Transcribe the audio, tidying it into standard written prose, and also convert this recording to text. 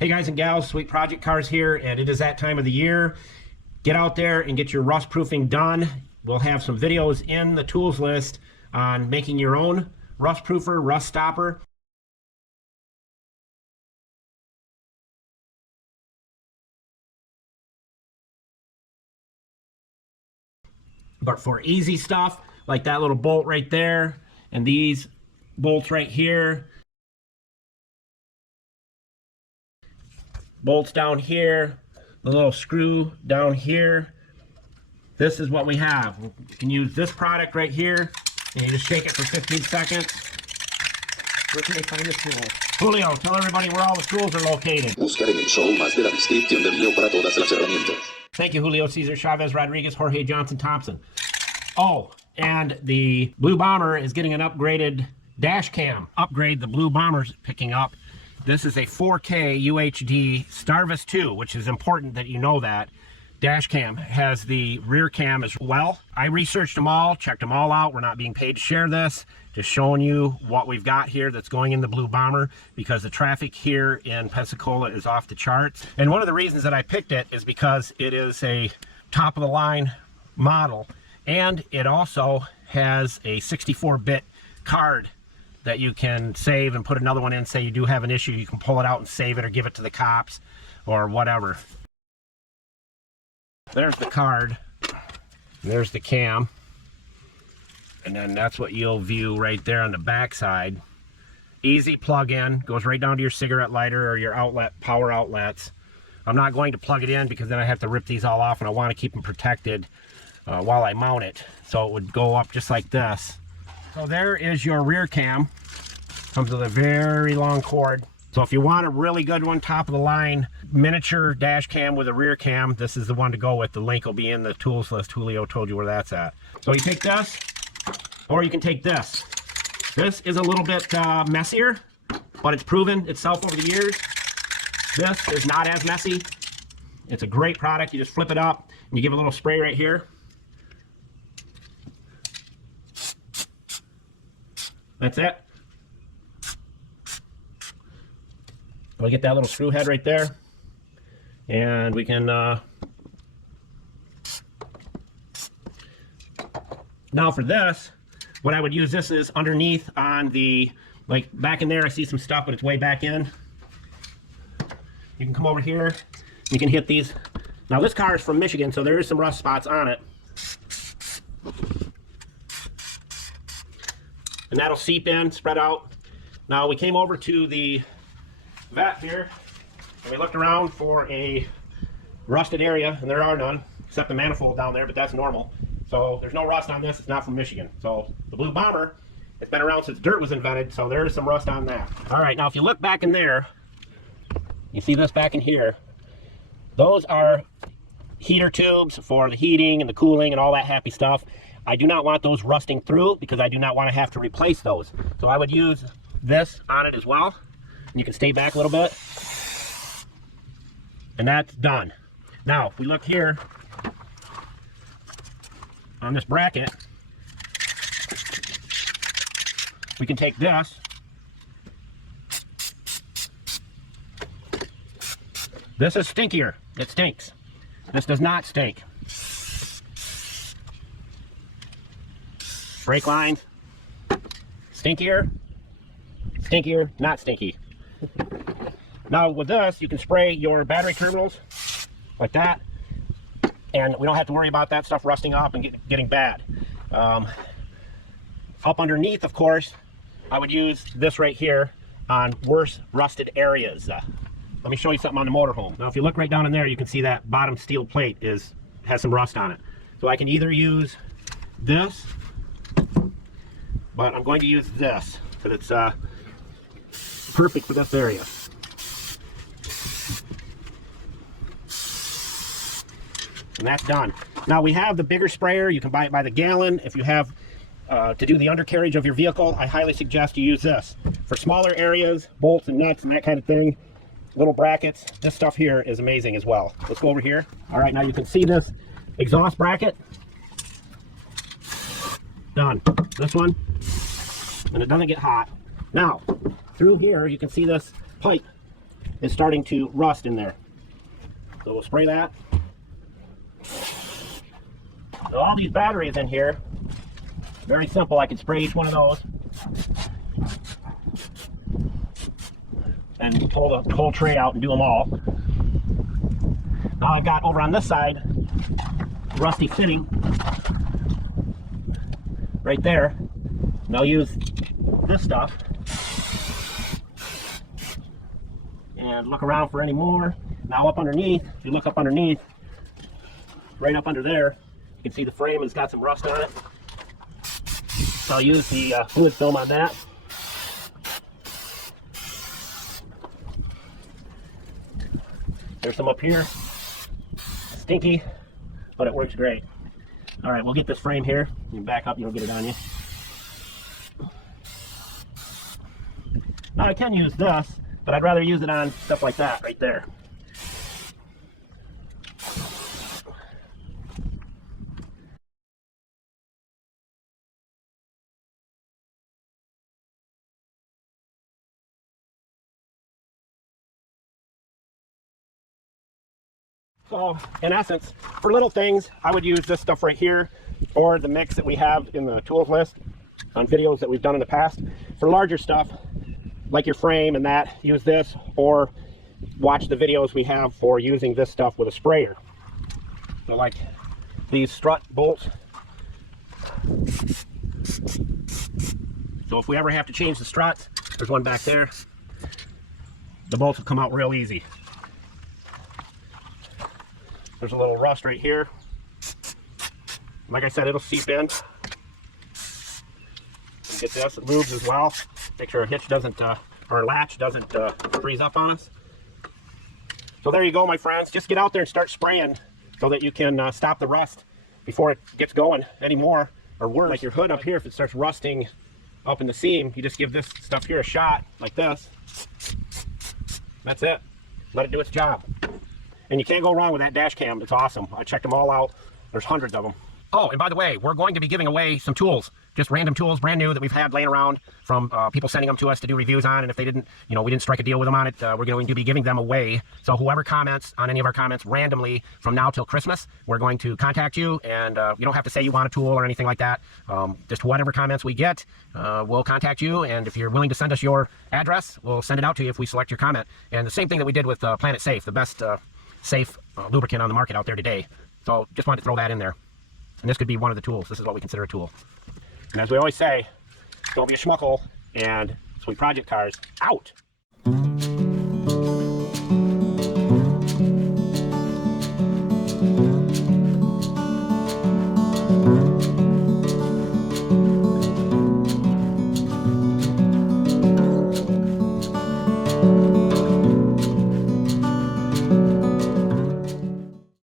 Hey guys and gals, Sweet Project Cars here, and it is that time of the year. Get out there and get your rust proofing done. We'll have some videos in the tools list on making your own rust proofer, rust stopper. But for easy stuff, like that little bolt right there, and these bolts right here, bolts down here, the little screw down here. This is what we have. You can use this product right here, and you just shake it for 15 seconds. Where can they find the tool? Julio, tell everybody where all the tools are located. Buscar en el show más de la descripción del video para todas las herramientas. Thank you, Julio, Cesar, Chavez, Rodriguez, Jorge, Johnson, Thompson. Oh, and the Blue Bomber is getting an upgraded dash cam. Upgrade the Blue Bomber's picking up. This is a 4K UHD Starvis 2, which is important that you know that. Dash cam has the rear cam as well. I researched them all, checked them all out. We're not being paid to share this. Just showing you what we've got here that's going in the Blue Bomber, because the traffic here in Pensacola is off the charts. And one of the reasons that I picked it is because it is a top of the line model, and it also has a 64-bit card that you can save and put another one in. Say you do have an issue, you can pull it out and save it or give it to the cops or whatever. There's the card, there's the cam, and then that's what you'll view right there on the back side. Easy plug-in, goes right down to your cigarette lighter or your outlet, power outlets. I'm not going to plug it in because then I have to rip these all off, and I want to keep them protected while I mount it. So it would go up just like this. So there is your rear cam. Comes with a very long cord. So if you want a really good one, top of the line, miniature dash cam with a rear cam, this is the one to go with. The link will be in the tools list. Julio told you where that's at. So you take this, or you can take this. This is a little bit messier, but it's proven itself over the years. This is not as messy. It's a great product. You just flip it up and you give a little spray right here. That's it. We'll get that little screw head right there, and we can now for this, what I would use this is underneath on the, like back in there I see some stuff, but it's way back in. You can come over here, you can hit these. Now this car is from Michigan, so there is some rust spots on it, and that'll seep in, spread out. Now we came over to the vat here, and we looked around for a rusted area, and there are none, except the manifold down there, but that's normal. So there's no rust on this. It's not from Michigan. So the Blue Bomber, it's been around since dirt was invented, so there is some rust on that. All right, now if you look back in there, you see this back in here, those are heater tubes for the heating and the cooling and all that happy stuff. I do not want those rusting through because I do not want to have to replace those. So I would use this on it as well. And you can stay back a little bit, and that's done. Now if we look here on this bracket, we can take this, this is stinkier, it stinks. This does not stink. Brake lines, stinkier, stinkier, not stinky. Now with this, you can spray your battery terminals like that, and we don't have to worry about that stuff rusting up and getting bad. Up underneath, of course, I would use this right here on worse rusted areas. Let me show you something on the motorhome. Now if you look right down in there, you can see that bottom steel plate has some rust on it. So I can either use this, but I'm going to use this because it's perfect for this area. And that's done. Now we have the bigger sprayer. You can buy it by the gallon. If you have to do the undercarriage of your vehicle, I highly suggest you use this. For smaller areas, bolts and nuts and that kind of thing, little brackets, this stuff here is amazing as well. Let's go over here. All right, now you can see this exhaust bracket. Done. This one, and it doesn't get hot. Now, through here, you can see this pipe is starting to rust in there. So we'll spray that. So all these batteries in here, very simple. I can spray each one of those and pull the whole tray out and do them all. Now I've got over on this side, rusty fitting right there. And I'll use this stuff and look around for any more. Now up underneath, if you look up underneath, right up under there, you can see the frame has got some rust on it. So I'll use the fluid film on that. There's some up here. Stinky, but it works great. All right, we'll get this frame here. You back up, you don't get it on you. Now I can use this, but I'd rather use it on stuff like that right there. So, in essence, for little things, I would use this stuff right here, or the mix that we have in the tools list on videos that we've done in the past. For larger stuff, like your frame and that, use this, or watch the videos we have for using this stuff with a sprayer. So like these strut bolts. So if we ever have to change the struts, there's one back there. The bolts will come out real easy. There's a little rust right here. Like I said, it'll seep in. Get this, it moves as well. Make sure our hitch doesn't, our latch doesn't freeze up on us. So there you go, my friends. Just get out there and start spraying so that you can stop the rust before it gets going anymore. Or worse, like your hood up here, if it starts rusting up in the seam, you just give this stuff here a shot, like this. That's it. Let it do its job. And you can't go wrong with that dash cam. It's awesome. I checked them all out. There's hundreds of them. Oh, and by the way, we're going to be giving away some tools, just random tools, brand new, that we've had laying around from people sending them to us to do reviews on. And if they didn't, you know, we didn't strike a deal with them on it, we're going to be giving them away. So whoever comments on any of our comments randomly from now till Christmas, we're going to contact you. And you don't have to say you want a tool or anything like that. Just whatever comments we get, we'll contact you. And if you're willing to send us your address, we'll send it out to you if we select your comment. And the same thing that we did with Planet Safe, the best safe lubricant on the market out there today. So just wanted to throw that in there. And this could be one of the tools. This is what we consider a tool. And as we always say, don't be a schmuckle, and Sweet Project Cars out.